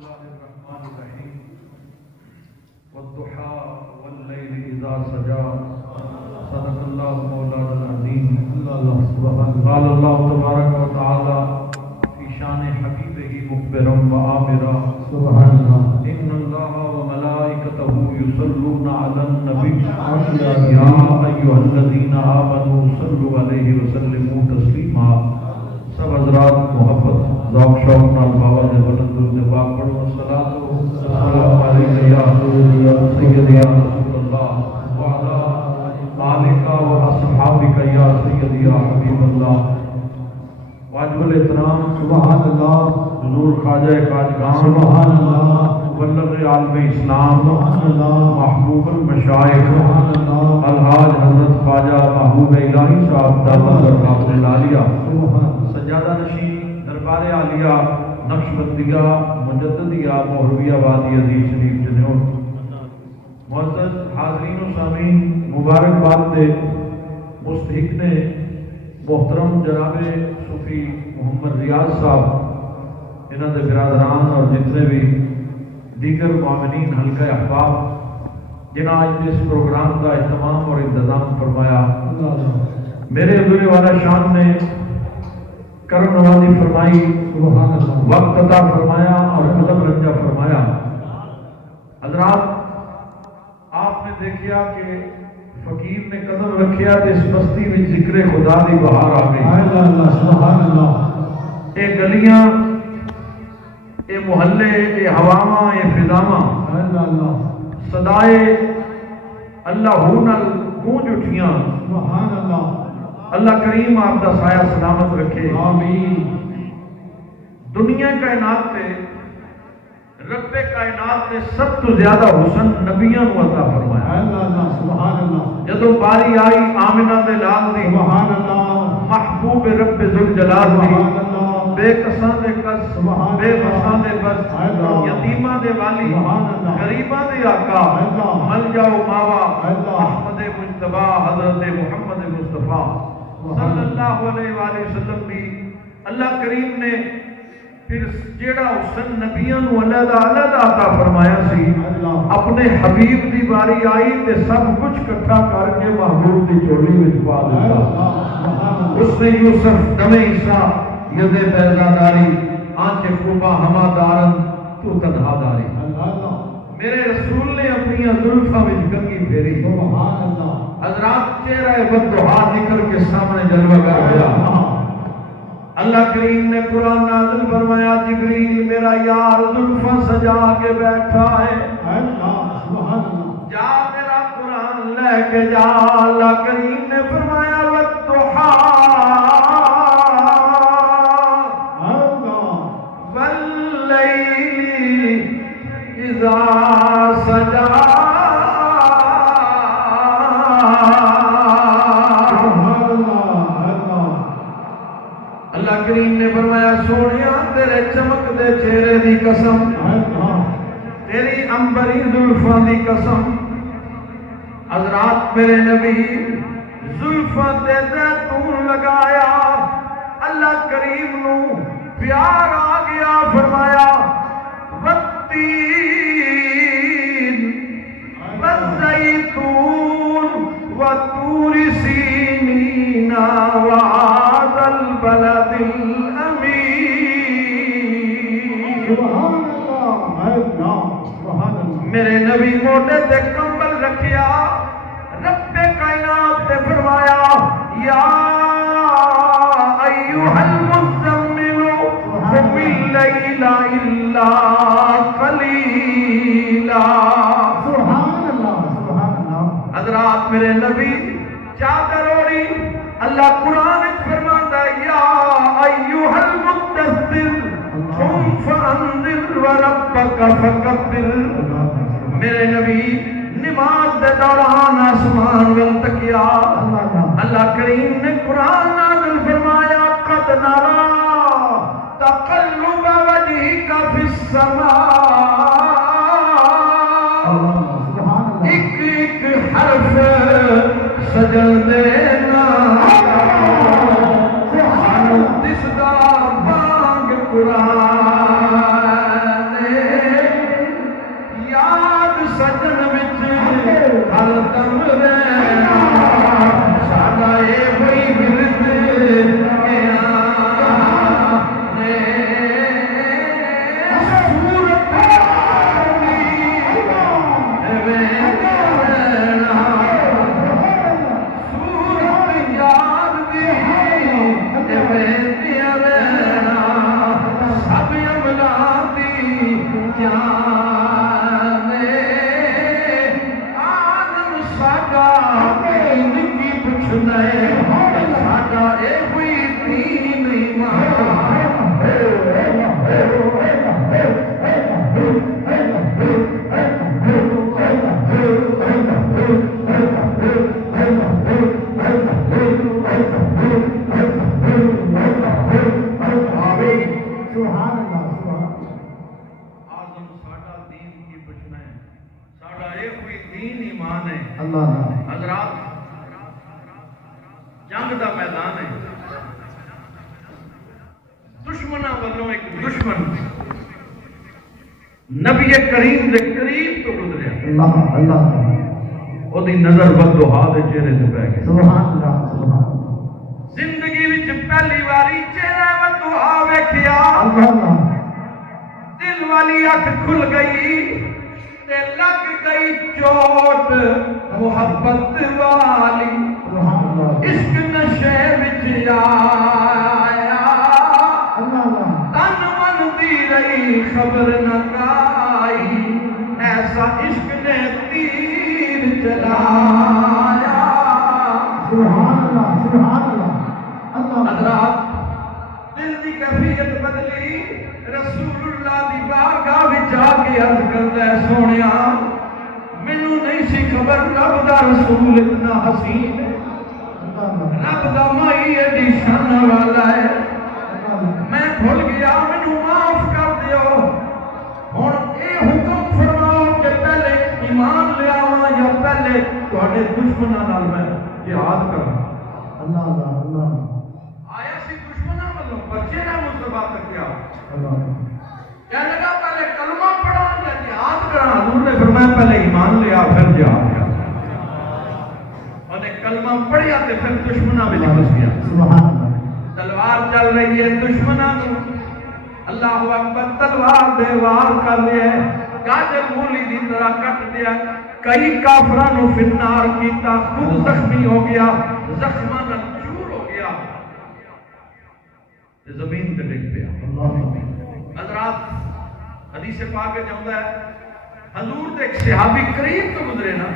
الله الرحمن الرحيم والضحى والليل إذا سجى صدق الله مولانا العظيم. قال الله تبارك وتعالى في شان حبيبه مخبرا وآمرا سبحان الله. إن الله وملائكته يصلون على النبي يا أيها الذين آمنوا صلوا عليه وسلموا تسليما. سب حضرات محبت ذوق شوق نال بابا دے بلند درود پاک پڑھو. الصلاۃ والسلام علیک یا سیدی یا رسول اللہ وعلی آلک و اصحابک یا سیدی یا حبیب اللہ. واجب الاحترام سبحان اللہ. حضور خواجہ خواجگان سبحان اللہ. مبلغ عالم اسلام سبحان اللہ. محبوب المشائخ سبحان اللہ. الحاج حضرت خواجہ محبوب الہی صاحب دامت برکات العالیہ سبحان سجادہ نشین دربار عالیہ نقشبندیہ مجددیہ مہرویہ وادی عزیز شریف جنیور. معزز حاضرین و سامعین مبارکباد دے مستحق نے محترم جناب صوفی محمد ریاض صاحب انہوں نے برادران اور جتنے بھی دیگر معاونین حلقہ احباب جنہاں آج اس پروگرام کا اہتمام اور انتظام فرمایا. میرے حضور والا شان نے کرم نوازی فرمائی، سبحان اللہ. وقت عطا فرمایا اور قدم رنجا فرمایا. حضرات آپ نے دیکھا کہ فقیر نے قدم رکھیا تو اس بستی میں ذکر خدا دی بہار آ گئی. سبحان اللہ. اے گلیاں، اے محلے، اے ہواواں، اے فضاواں صدائے اللہ ہو نال گونج اٹھیاں. سبحان اللہ. اللہ کریم آپ دا سایہ سلامت رکھے. آمین. دنیا کائنات تے رب کائنات نے سب تو زیادہ حسن نبیوں کو عطا فرمایا. سبحان اللہ. جدوں باری آئی آمنہ دے لال دی، سبحان اللہ. محبوب رب ذوالجلال دی، سبحان اللہ. بے کساں دے کس، سبحان بے اللہ. بساں دے بس، اللہ. یتیماں دے والی، سبحان اللہ. غریباں دے آقا، اللہ. مل جاؤ ماوا، اللہ. احمد مجتبی حضرت محمد مصطفیٰ صلی اللہ علیہ وآلہ وسلم بھی اللہ کریم نے پھر جیڑا حسن نبیوں کو علیحدہ عطا فرمایا سی، اللہ. اپنے حبیب دی باری آئی تے سب کچھ کٹھا کر کے محبوب دی چولی وچ پا دیتا. اس نے یوسف دم عیسیٰ ید بیضاداری آنچ خوبا ہما دارن تو تنہا داری. میرے رسول نے اپنی زلفاں وچ کنگھی پھیری. سبحان اللہ. حضرات چہرہ بددعا نکل کے سامنے جلوہ کر گیا. اللہ کریم نے قرآن نازل فرمایا جبریل میرا یار زلفاں سجا کے بیٹھا ہے، جا میرا قرآن لے کے جا. اللہ کریم نے فرمایا والضحیٰ واللیل اذا سجا. اللہ کریم نے فرمایا سونیا تیرے چمک دے چہرے دی قسم، تیری امبری زلفاں دی قسم. حضرات میرے نبی زلفاں تے زیتون لگایا. اللہ کریم نو پیار آ گیا. فرمایا والتین والزیتون وطور سینین وهذا البلد الامین. میرے نبی موٹے تے کمبل رکھیا. رب کائنات نے فرمایا یا ایھا المزمل قم اللیل الا قلیلا. حضرات میرے نبی چادر اوڑی. اللہ قرآن فرماتا ہے یا ایھا المدثر قم فانذر وربک فکبر. میرے نبی نماز دے دوران آسمان ول تکیا. اللہ کریم نے قرآن نازل فرمایا قد نرا تقلب وجهک فی السماء. ایک ایک حرف سجل دینا دسدا بانگ قرآن اللہ حضرات جنگ دا میدان ہے، دشمنوں والوں ایک دشمن نبی کریم دے قریب تو گزریا، اللہ اللہ وہ دی نظر بددعا دے چہرے تے پہ گئی، سبحان اللہ سبحان اللہ زندگی وچ پہلی واری چہرہ بددعا ویکھیا، اللہ دل والی اکھ کھل گئی تے لگ گئی چوٹ محبت والی، سبحان اللہ عشق نشے وچ آیا، تن من دی رہی خبر نہ کائی، ایسا عشق نے تیر چلایا۔ سبحان اللہ سبحان اللہ اللہ حضرات دل دی کیفیت بدلی، رسول اللہ دی بارگاہ وچ آ کے عرض کردا ہے سونیا مینوں نہیں سی خبر رب دا رسول اتنا حسین ہے، رب دا مائی ایڈی شان والا ہے، میں بھول گیا مینوں معاف کر دیو، ہن اے حکم فرماؤ کہ پہلے ایمان لے آواں یا پہلے تہاڈے دشمناں نال میں جہاد کراں۔ اللہ اللہ آیا سی دشمناں والوں بچے نہ مصطفیٰ تک کیا اللہ کہنے لگا پہلے کلمہ پڑھا یا جہاد کراں، حضور نے فرمایا پہلے ایمان لیا پھر جہاد کر، اور نے کلمہ پڑھیا تے پھر دشمناں وچ گھس گیا، سبحان اللہ تلوار چل رہی ہے دشمناں نوں، اللہ اکبر تلوار دے وار کر لیا، گاجر مولی دی طرح کٹ دیا، کئی کافراں نوں فنار کیتا، خود زخمی ہو گیا، زخماں نال چور ہو گیا تے زمین تے ڈگ پیا۔ حضرات حدیث پاک میں جاؤں ہے حضور دے ایک صحابی قریب تو گزرے نا،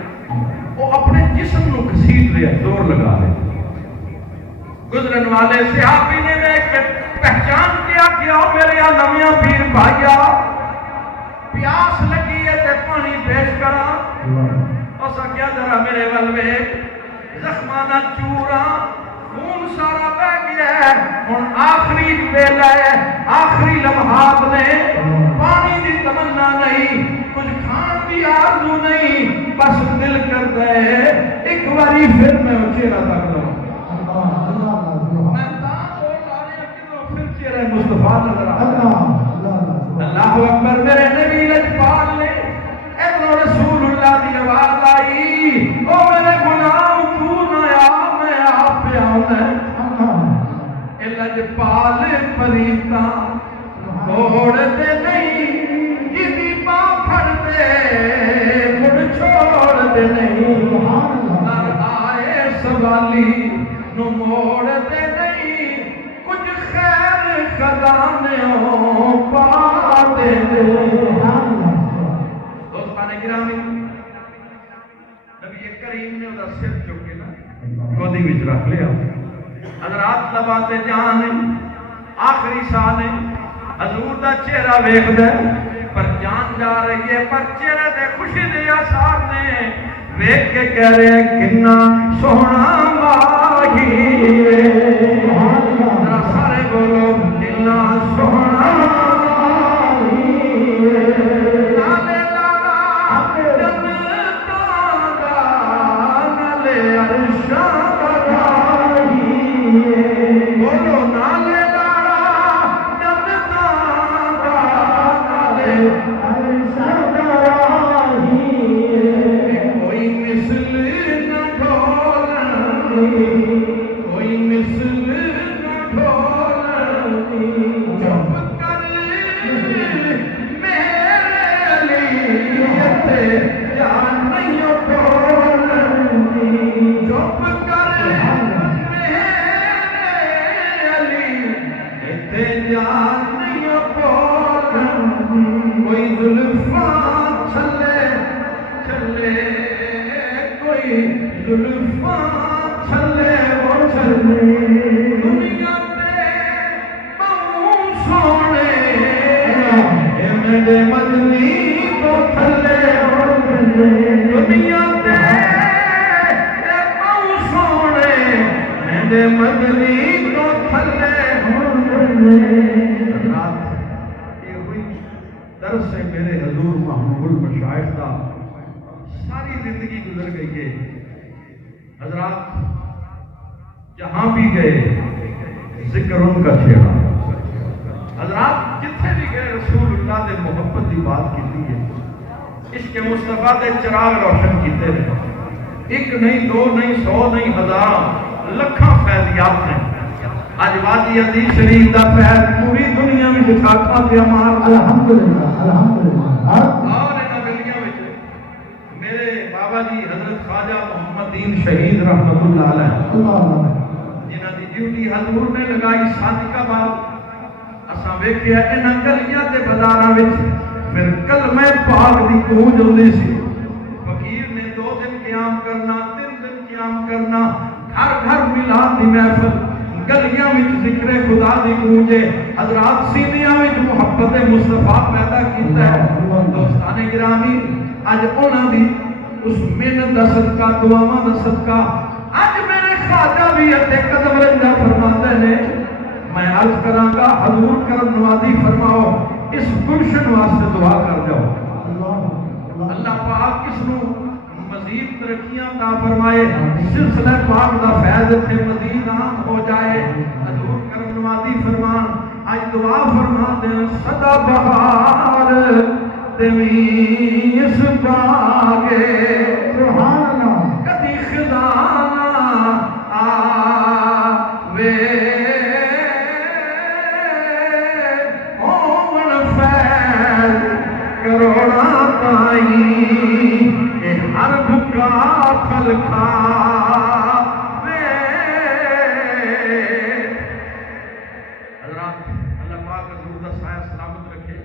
وہ اپنے جسم نو گھسیٹ لیا، زور لگا لیا، گزرن والے صحابی نے دیکھ کے پہچان کیا کہ آؤ میرے یا نمیاں پیر بھائیا پیاس لگی ہے تے پانی پیش کرا، اسا کیا ذرا میرے ولوے زخمانہ چورا خون سارا بہ گیا ہے، ہن آخری ویلا ہے، آخری لمحات نے، پانی دی تمنا نہیں، کچھ کھان دی آرزو نہیں، بس دل کر گئے ایک باری پھر میں چہرہ تک لوں، میں تاں بول آ رہے ہیں کہ پھر چہرہ مصطفیٰ نظر آ رہا ہے۔ اللہ اکبر میرے نبی لجپال نے ادھر رسول اللہ دی آواز آئی، او میرے غلام تو نہ آ میں آپ پہ آؤں اے لجپال پریتاں چھوڑ دے نہیں، جدی باں پھڑ دے مڑ چھوڑ دے نہیں، نر آئے سوالی نو موڑ دے نہیں، کچھ خیر خزانوں پا دے دے۔ دوستان گرامی نبی کریم نے وہ سر چکے نا گودی وچ رکھ لیا، حضرات لباں تے جان آخری سال حضور دا چہرہ ویکھ دے پر جان جا رہی ہے، پر چہرے دے خوشی دے آثار نے ویکھ کے کہہ رہے ہیں کنا سوہنا ماہی ذرا سارے بولو کنا سوہنا ماہی نالے لالا جنتاں دا نالے عرشاں دا راہی، بولو نالے لالا جنتاں دا نالے عرشاں دا راہی، کوئی مثل نہ ڈھولنی، کوئی مثل نہ ڈھولنی، چپ کر میرے لیے جان نہیں ڈھولنی، چپ کر میرے لیے جان نہیں ڈھولنی، کوئی زلفاں چھلے چھلے، کوئی زلفاں چھلے وہ چھلے، دنیا تے بہوں سونے اے میرے مدنی تو تھلے وہ چھلے، دنیا تے بہوں سونے میرے مدنی تو تھلے وہ چھلے۔ حضرات یہ ہوئی درس ہے میرے حضور محمود المشائخ دا ساری زندگی گزر گئی ہے حضرات، جہاں بھی گئے ذکر ان کا چھیڑا، حضرات جتنے بھی گئے رسول اللہ دے محبت کی بات کی ہے، عشق مصطفیٰ دے چراغ روشن کیتے رہے، ایک نہیں دو نہیں سو نہیں ہزار لکھاں فیضیات نے اج وادی عزیز شریف دا فیض پوری دنیا میں بچھاکاں تے مار الحمدللہ الحمدللہ اور انہاں گلیاں وچ میرے بابا جی حضرت خواجہ محمد دین شہید رحمت اللہ علیہ اللہ جنہاں دی ڈیوٹی حضور نے لگائی صادقہ بات، اساں ویکھیا انہاں گلیاں تے بازاراں وچ پھر کلمہ پاک دی گونج ہوندی سی، فقیر نے 2 دن قیام کرنا 3 دن قیام کرنا، گھر گھر میلاد دی محفل، گلیاں وچ ذکر خدا دی گونجے، حضرات سینیاں وچ محبت مصطفیٰ پیدا کیتا ہے۔ دوستان گرامی اج انہاں دی اس محنت دا صدقہ دعاواں دا صدقہ اج میرے خواجہ بھی اتے قدم رنجا فرماندے نے، میں عرض کراں گا حضور کرم نوازی فرماؤ اس گلشن واسطے دعا کر جاؤ، اللہ پاک اس نو مزید ترقیاں عطا فرمائے، سلسلہ پاک دا فیض تے مزید عام ہو جائے، حضور کرم نوازی فرمان اج دعا فرما دے سدا بہار تمی اس باغے سبحان اللہ کدی خزانہ آوے ہون فیض کروڑا تائی اے ہر بھکا پھل کھاوے۔ حضرات اللہ پاک حضور دا سایہ سلامت رکھے۔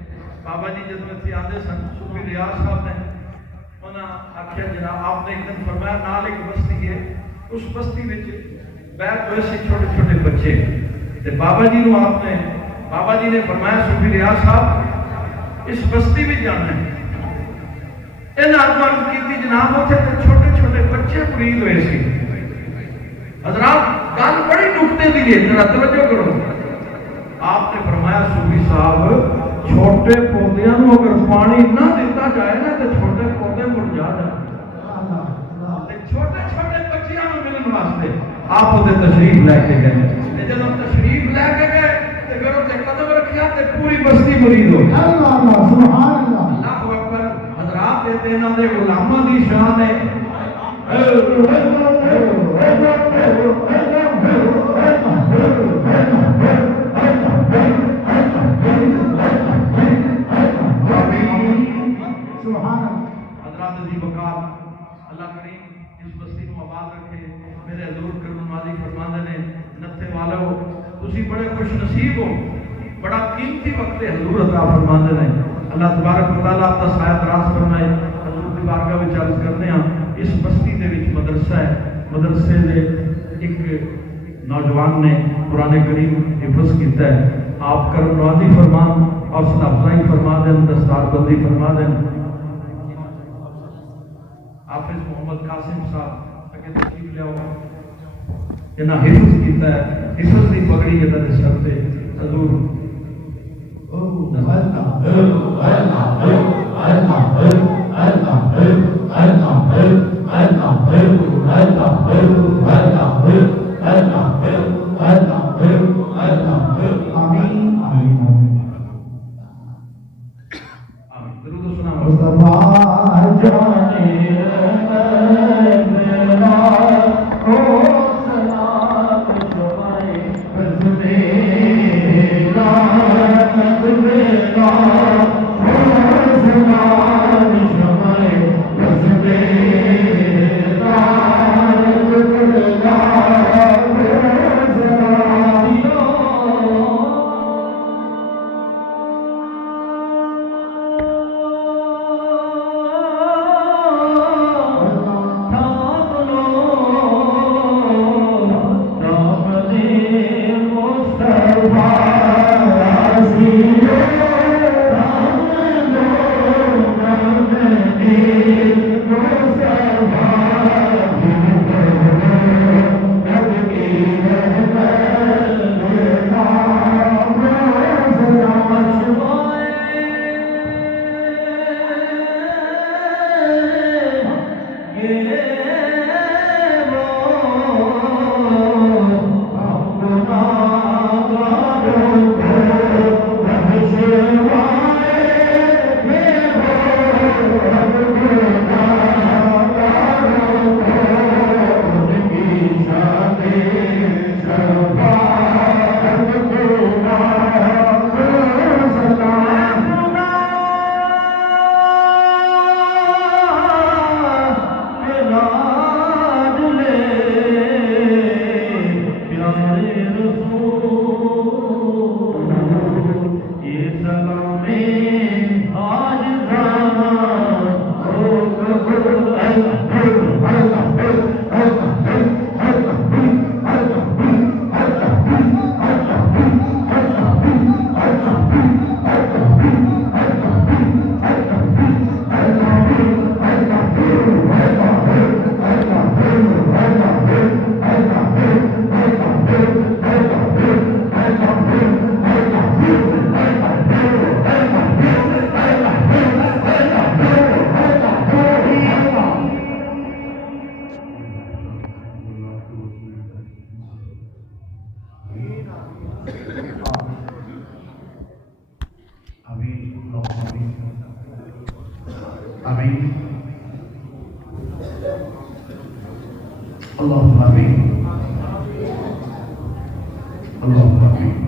بابا جی جدو اتنے آتے سن صوفی ریاض صاحب نے انہاں آخیا جناب آپ نے ایک دن فرمایا نال ایک بستی ہے، اس بستی وچ بیٹھ ہوئے سی چھوٹے چھوٹے بچے تے بابا جی نو آپ نے بابا جی نے فرمایا صوفی ریاض صاحب اس بستی بھی جانا ہے، انہاں عرض کی جناب اتنے تے چھوٹے چھوٹے بچے مرید ہوئے سی۔ حضرات گل بڑی نکتے دی ہے، ذرا توجہ کرو، آپ نے فرمایا صوفی صاحب چھوٹے پودیاں نو اگر پانی نہ دیتا جائے نا تو چھوٹے پودے مرجا جائے، چھوٹے چھوٹے بچیاں نو ملن واسطے آپ وہ تشریف لے کے گئے، جب ہم تشریف لے کے گئے تو پھر اسے قدم رکھیا تو پوری بستی مرید ہو گئی۔ اللہ سبحان اللہ اللہ اکبر۔ حضرات یہ انہاں دے غلاماں دی شان ہے۔ حضرات عزیز وقار اللہ کریم اس بستی کو آباد رکھے۔ میرے حضور کرم نوازی فرماندے نے نتھے والو تسی بڑے خوش نصیب ہو، بڑا قیمتی وقت حضور عطا فرماندے نے، اللہ تبارک و تعالیٰ آپ کا سایہ دراز فرمائے۔ حضور کی بارگاہ وچ عرض کرنے ہاں اس بستی دے وچ مدرسہ ہے، مدرسے دے ایک نوجوان نے قرآن کریم حفظ کیتا ہے، آپ کرم نوازی فرمان حوصلہ افزائی فرما دیں، دستار بندی فرما دیں۔ حافظ محمد قاسم صاحب اگے تشریف لے آؤ، انہاں حفظ کیتا ہے، حفظ دی پگڑی انہاں دے سر تے حضور درود و سلام مصطفیٰ جانے میرا او سلام شمائے بس میرا نت میرا او سلام شمائے بس میرا نت میرا اللهم آمين اللهم آمين